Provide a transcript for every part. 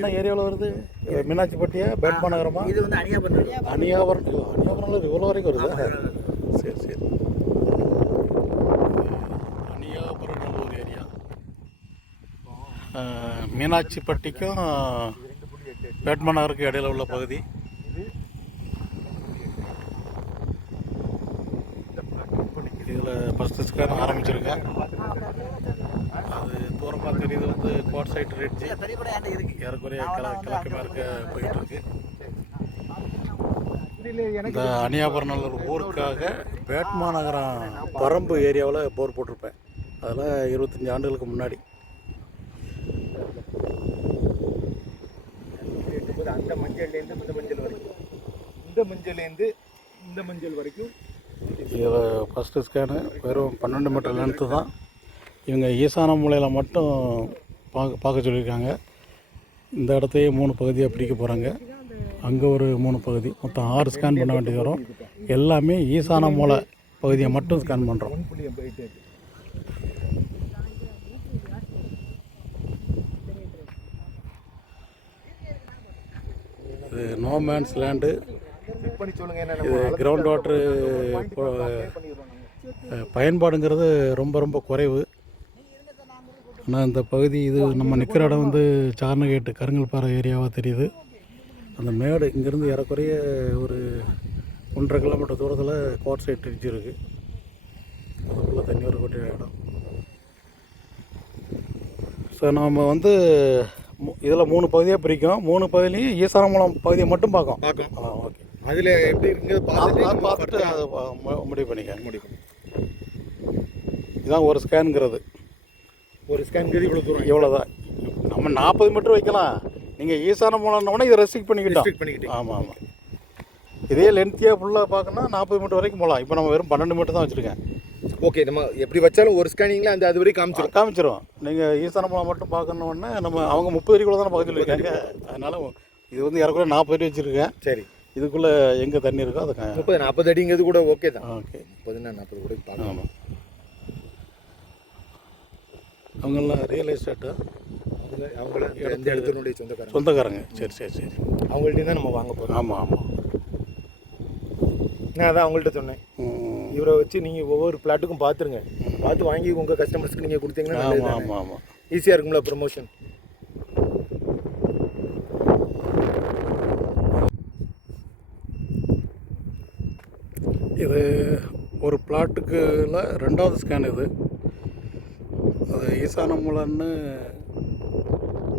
என்ன ஏரியாவில் வருது? மீனாட்சிப்பட்டியா பேட்மா நகரமா? இது வந்து அணியா பண்ணுறது அணியாவரம் ஐயோ, அணியாவரம்ல இவ்வளோ வரைக்கும் வருது? சரி சரி. அணியாபுரம் நல்லூர் ஏரியா. மீனாட்சிப்பட்டிக்கும் பேட்மா நகருக்கு இடையில உள்ள பகுதி. இதில் ஃபஸ்ட்டு ஸ்கேன் ஆரம்பிச்சிருக்கேன். அது தூரமாக தெரியுது வந்து கோட் சைட் ரெட்ஜி ஏறக்குறைய கிழ கிழக்கு மேற்க போயிட்டு இருக்கு இந்த அணியாபுரநல்லூர் ஊருக்காக வேட்மா நகரம் பரம்பு ஏரியாவில் போர் போட்டிருப்பேன். அதெல்லாம் இருபத்தஞ்சி ஆண்டுகளுக்கு முன்னாடி. அந்த மஞ்சள்லேருந்து இந்த மஞ்சள் வரைக்கும். இந்த மஞ்சள்லேருந்து இந்த மஞ்சள் வரைக்கும் இதில் ஃபஸ்ட்டு ஸ்கேனு வெறும் பன்னெண்டு மீட்டர் லென்த்து தான். இவங்க ஈசான மூலையில் மட்டும் பார்க்க பார்க்க சொல்லியிருக்காங்க. இந்த இடத்தையே மூணு பகுதியாக பிரிக்க போகிறாங்க அங்கே ஒரு மூணு பகுதி. மொத்தம் ஆறு ஸ்கேன் பண்ண வேண்டியது வரும். எல்லாமே ஈசான மூலை பகுதியை மட்டும் ஸ்கேன் பண்ணுறோம் இது நோ மேன்ஸ் லேண்டு இது கிரவுண்ட் வாட்ரு பயன்பாடுங்கிறது ரொம்ப ரொம்ப குறைவு. ஆனால் இந்த பகுதி இது நம்ம நிற்கிற இடம் வந்து சார்னகேட்டு கருங்கல்பாறை ஏரியாவாக தெரியுது. அந்த மேடு இங்கேருந்து ஏறக்குறைய ஒரு ஒன்றரை கிலோமீட்டர் தூரத்தில் கோட் சைட் ரிட்ஜ் இருக்குது அதுக்குள்ளே தண்ணி வரக்கூடிய இடம். ஸோ நம்ம வந்து இதில் மூணு பகுதியாக பிரிக்கும் மூணு பகுதியிலையும் ஈசானமூலம் பகுதியை மட்டும் பார்க்கும் பார்க்கும் ஆ ஓகே. அதில் எப்படி இருக்குங்கிறது பார்த்துட்டு பார்த்துட்டு அதை முடிவு பண்ணிக்க. முடிவு இதுதான் ஒரு ஸ்கேனுங்கிறது ஒரு ஸ்கேன்கிறது இவ்வளோ தூரம். இவ்வளோதான் நம்ம நாற்பது மீட்டர் வைக்கலாம். நீங்கள் ஈசான மூலம்னோடனே இதை ரெஸ்ட்ரிக்ட் பண்ணிக்கிட்டோம். பண்ணிக்கிட்டு ஆமாம் ஆமாம் இதே லென்த்தியாக ஃபுல்லாக பார்க்கணும்னா நாற்பது மீட்டர் வரைக்கும் போகலாம். இப்போ நம்ம வெறும் பன்னெண்டு மீட்டர் தான் வச்சுருக்கேன். ஓகே நம்ம எப்படி வச்சாலும் ஒரு ஸ்கேனிங்கில் அந்த அது வரைக்கும் காமிச்சிடும் காமிச்சிரும். நீங்கள் ஈசான மூலம் மட்டும் பார்க்கணுன்னே நம்ம அவங்க முப்பது வரைக்குள்ள தானே பார்க்க சொல்லியிருக்காங்க. அதனால் இது வந்து ஏறக்குறைய நாற்பது வச்சுருக்கேன். சரி. இதுக்குள்ளே எங்கே தண்ணி இருக்கோ அதை முப்பது நாற்பது அடிங்கிறது கூட ஓகே தான். ஓகே முப்பதுன்னா நாற்பது கூட பார்க்கலாம் அவங்கெல்லாம் ரியல் எஸ்டேட்டா அவங்க அவங்கள எந்த இடத்தினுடைய சொந்தக்காரங்க. சொந்தக்காரங்க. சரி சரி சரி. அவங்கள்ட்ட தான் நம்ம வாங்க போகிறோம் ஆமாம் ஆமாம் நான் அதான் அவங்கள்ட்ட சொன்னேன். இவரை வச்சு நீங்கள் ஒவ்வொரு பிளாட்டுக்கும் பார்த்துருங்க பார்த்து வாங்கி உங்கள் கஸ்டமர்ஸ்க்கு நீங்கள் கொடுத்தீங்கன்னா ஆமாம் ஆமாம் ஆமாம் ஈஸியாக இருக்கும்ல ப்ரொமோஷன் இது ஒரு பிளாட்டுக்குள்ள ரெண்டாவது ஸ்கேன் இது. அது ஈசான மூலன்னு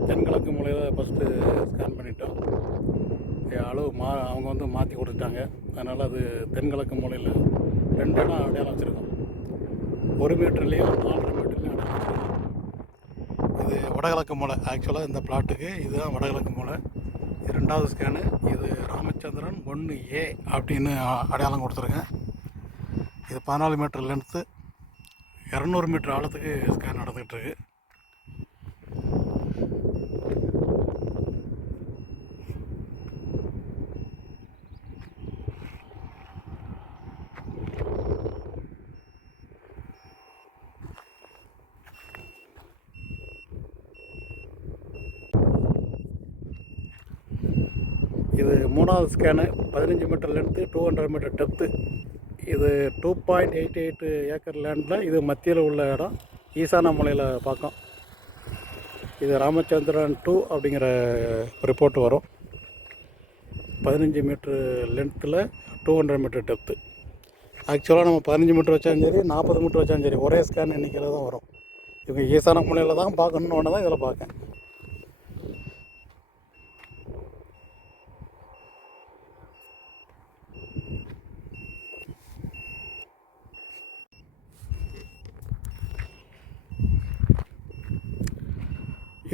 தென்கிழக்கு மூலையில் ஃபஸ்ட்டு ஸ்கேன் பண்ணிட்டோம். அளவு மா அவங்க வந்து மாற்றி கொடுத்துட்டாங்க. அதனால் அது தென்கிழக்கு மூலையில் ரெண்டு இடம் அடையாளம் வச்சுருக்கோம். ஒரு மீட்டர்லேயும் நாலரை மீட்டர்லேயும் அடையாளம் வச்சுருக்கோம். இது வடகிழக்கு மூலை. ஆக்சுவலாக இந்த பிளாட்டுக்கு இதுதான் வடகிழக்கு மூலை. இது ரெண்டாவது ஸ்கேனு இது சந்திரன் ஒன்று ஏ அப்படின்னு அடையாளம் கொடுத்துருக்கேன். இது பதினாலு மீட்டர் லென்த்து இரநூறு மீட்டர் ஆழத்துக்கு ஸ்கேன் நடந்துகிட்டு இது மூணாவது ஸ்கேனு பதினஞ்சு metre length two hundred metre depth இது two point eight eight acre லேண்டில் இது மத்தியில் உள்ள இடம். ஈசான மலையில் பார்க்கும் இது ராமச்சந்திரன் டூ அப்படிங்கிற ரிப்போர்ட் வரும். பதினஞ்சு மீட்ரு லென்த்தில் டூ ஹண்ட்ரட் மீட்டர் டெப்த்து ஆக்சுவலாக நம்ம பதினஞ்சு மீட்டர் வச்சாலும் சரி நாற்பது மீட்டர் வச்சாலும் சரி ஒரே ஸ்கேன் எண்ணிக்கையில் தான் வரும். இவங்க ஈசான மலையில் தான் பார்க்கணுன்னு ஒன்று தான் இதில் பார்க்கேன்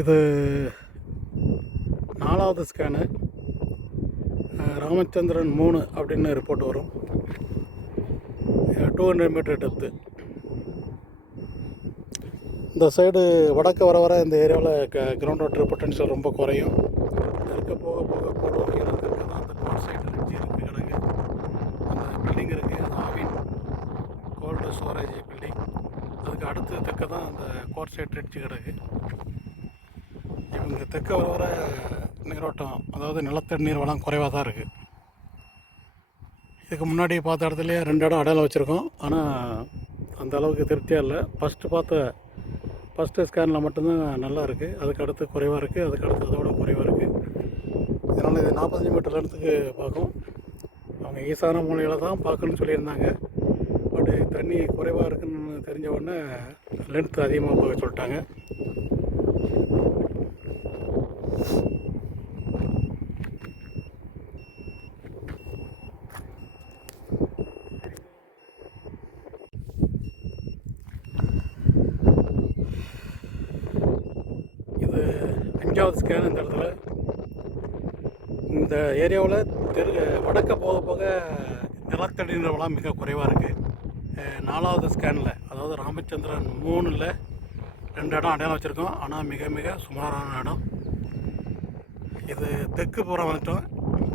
இது நாலாவது ஸ்கேனு ராமச்சந்திரன் மூணு அப்படின்னு ரிப்போர்ட் வரும். டூ ஹண்ட்ரட் மீட்டர் டெப்த்து இந்த சைடு வடக்கு வர வர இந்த ஏரியாவில் க கிரவுண்ட் வாட்டர் பொட்டன்ஷியல் ரொம்ப குறையும். இருக்க போக போக கூடும் ஈரத்துக்கு தான் அந்த கோட் சைடு ரிட்ஜ் இருக்குது கிடக்கு. அந்த பில்டிங் இருக்குது ஆவின் கோல்டு ஸ்டோரேஜ் பில்டிங் அதுக்கு அடுத்து தக்க தான் அந்த கோட் சைடு ரிட்ஜ் கிடக்கு. இங்கே தெற்கு வர வர நீரோட்டம் அதாவது நிலத்தடி நீர் வளம் குறைவாக தான் இருக்குது இதுக்கு முன்னாடி பார்த்த இடத்துலையே ரெண்டு இடம் அடையாளம் வச்சுருக்கோம். ஆனால் அந்த அளவுக்கு திருப்தியாக இல்லை. ஃபஸ்ட்டு பார்த்த ஃபஸ்ட்டு ஸ்கேனில் மட்டும்தான் நல்லா இருக்குது அதுக்கு அடுத்து குறைவாக இருக்குது அதுக்கு அடுத்து அதோட குறைவாக இருக்குது இதனால் இது நாற்பத்தஞ்சு மீட்டர் லென்த்துக்கு பார்க்கும். அவங்க ஈசான மூலையில் தான் பார்க்கணும்னு சொல்லியிருந்தாங்க. பட் தண்ணி குறைவாக இருக்குன்னு தெரிஞ்ச உடனே லென்த் அதிகமாக போக சொல்லிட்டாங்க. இது அஞ்சாவது ஸ்கேன் இந்த இடத்துல. இந்த ஏரியாவில் தெரு வடக்க போக போக நிலத்தடி நிலவெல்லாம் மிக குறைவாக இருக்குது நாலாவது ஸ்கேனில் அதாவது ராமச்சந்திரன் மூணில் ரெண்டு இடம் அடையாளம் வச்சுருக்கோம். ஆனால் மிக மிக சுமாரான இடம். இது தெற்கு புறம் வந்துட்டோம்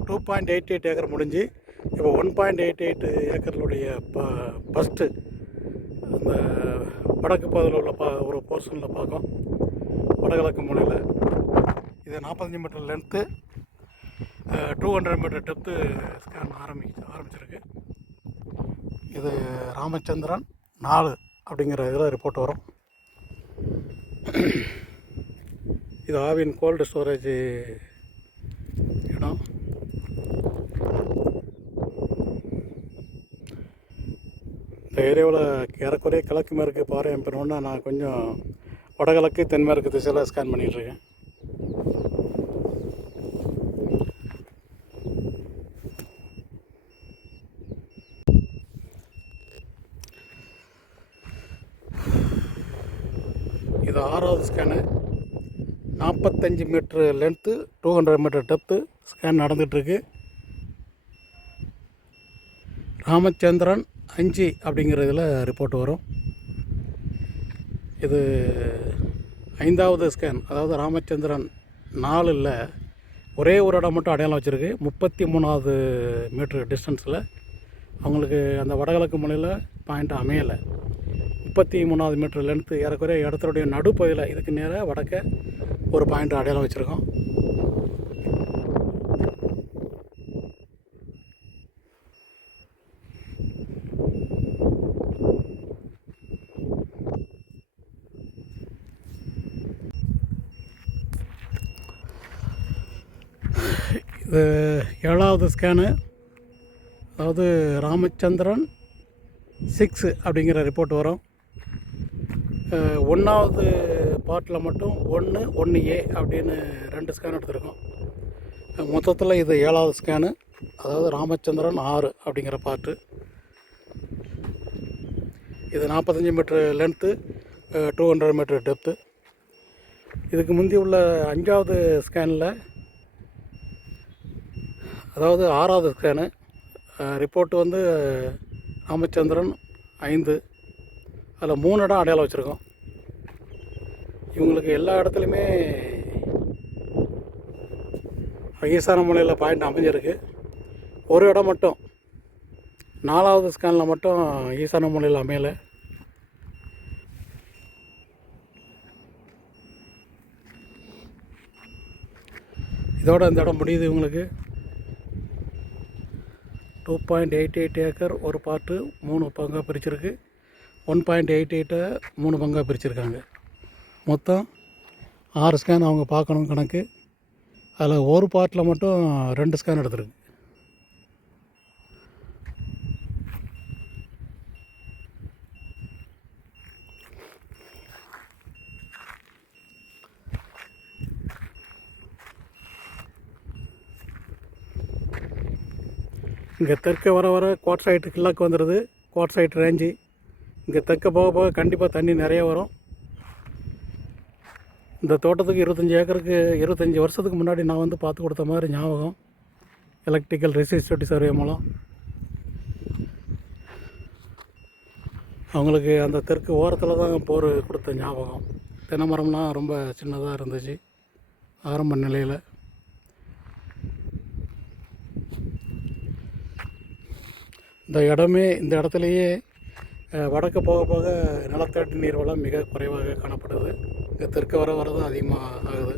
two point eight eight acre முடிஞ்சு இப்போ ஒன் பாயிண்ட் எயிட் எயிட் ஏக்கர்களுடைய ப ஃபஸ்ட்டு அந்த வடக்கு பகுதியில் உள்ள பா ஒரு போர்ஷனில் பார்க்கும் வடகிழக்கு மூலையில். இது நாற்பத்தஞ்சு metre length two hundred metre depth scan ஆரம்பி ஆரம்பிச்சிருக்கு. இது ராமச்சந்திரன் நாலு அப்படிங்கிற இதில் ரிப்போர்ட் வரும். இது ஆவின் கோல்டு ஸ்டோரேஜ் இடம் இந்த ஏரியாவில் ஏறக்குறைய கிழக்கு மேற்கு பாறை பெறணுன்னா நான் கொஞ்சம் வடகிழக்கு தென்மேற்கு திசையில் ஸ்கேன் பண்ணிகிட்ருக்கேன் இது ஆறாவது ஸ்கேனு நாற்பத்தஞ்சு metre length two hundred metre depth scan நடந்துகிட்ருக்கு ராமச்சந்திரன் அஞ்சு அப்படிங்கிறதுல ரிப்போர்ட் வரும். இது ஐந்தாவது ஸ்கேன் அதாவது ராமச்சந்திரன் நாலில் ஒரே ஒரு இடம் மட்டும் அடையாளம் வச்சுருக்கு. முப்பத்தி மூணாவது மீட்ரு டிஸ்டன்ஸில் அவங்களுக்கு அந்த வடகிழக்கு முனையில் பாயிண்ட் அமையலை. முப்பத்தி மூணாவது மீட்ரு லென்த்து ஏறக்குறைய இடத்துடைய நடுப்பகுதியில் இதுக்கு நேராக வடக்க ஒரு பாயிண்ட் அடையாளம் வச்சுருக்கோம். இது ஏழாவது ஸ்கேனு. அதாவது ராமச்சந்திரன் சிக்ஸு அப்படிங்கிற ரிப்போர்ட் வரும். ஒன்றாவது பார்ட்டில் மட்டும் ஒன்று ஒன்று ஏ அப்படின்னு ரெண்டு ஸ்கேன் எடுத்திருக்கோம். மொத்தத்தில் இது ஏழாவது ஸ்கேனு. அதாவது ராமச்சந்திரன் ஆறு அப்படிங்கிற பார்ட்டு. இது நாற்பத்தஞ்சு metre length two hundred metre depth. இதுக்கு முந்தி உள்ள அஞ்சாவது ஸ்கேனில் அதாவது ஆறாவது ஸ்கேனு. ரிப்போர்ட் வந்து ராமச்சந்திரன் ஐந்து. அதில் மூணு இடம் அடையாளம் வச்சுருக்கோம். இவங்களுக்கு எல்லா இடத்துலையுமே ஈசான மூலையில் பாயிண்ட் அமைஞ்சிருக்கு. ஒரு இடம் மட்டும். நாலாவது ஸ்கேனில் மட்டும் ஈசான மூலையில் அமையலை. இதோட இந்த இடம் முடியுது இவங்களுக்கு. Two point eight eight acre ஒரு பார்ட்டு மூணு பங்காக பிரிச்சிருக்கு. ஒன் பாயிண்ட் எயிட் எயிட்டை மூணு பங்காக பிரிச்சிருக்காங்க. மொத்தம் ஆறு ஸ்கேன் அவங்க பார்க்கணும் கணக்கு. அதில் ஒரு பார்ட்டில் மட்டும் ரெண்டு ஸ்கேன் எடுத்துருக்கு. இங்கே தெற்க வர வர குவாட் சைட் கிழக்கு வந்துடுது. குவாட் சைட் ரேஞ்சு இங்கே தெற்க போக போக கண்டிப்பாக தண்ணி நிறைய வரும். இந்த தோட்டத்துக்கு இருபத்தஞ்சி ஏக்கருக்கு இருபத்தஞ்சி வருஷத்துக்கு முன்னாடி நான் வந்து பார்த்து கொடுத்த மாதிரி ஞாபகம். எலக்ட்ரிக்கல் ரெசிஸ்டிவிட்டி சர்வே மூலம். அவங்களுக்கு அந்த தெற்கு ஓரத்தில் தான் போர் கொடுத்த ஞாபகம். தென்னை மரம்லாம் ரொம்ப சின்னதாக இருந்துச்சு. ஆரம்ப நிலையில். இந்த இடமே இந்த இடத்துலையே வடக்கு போக போக நிலத்தடி நீர் வளம் மிக குறைவாக காணப்படுது. இங்கே தெற்கு வர வர தான் அதிகமாக ஆகுது.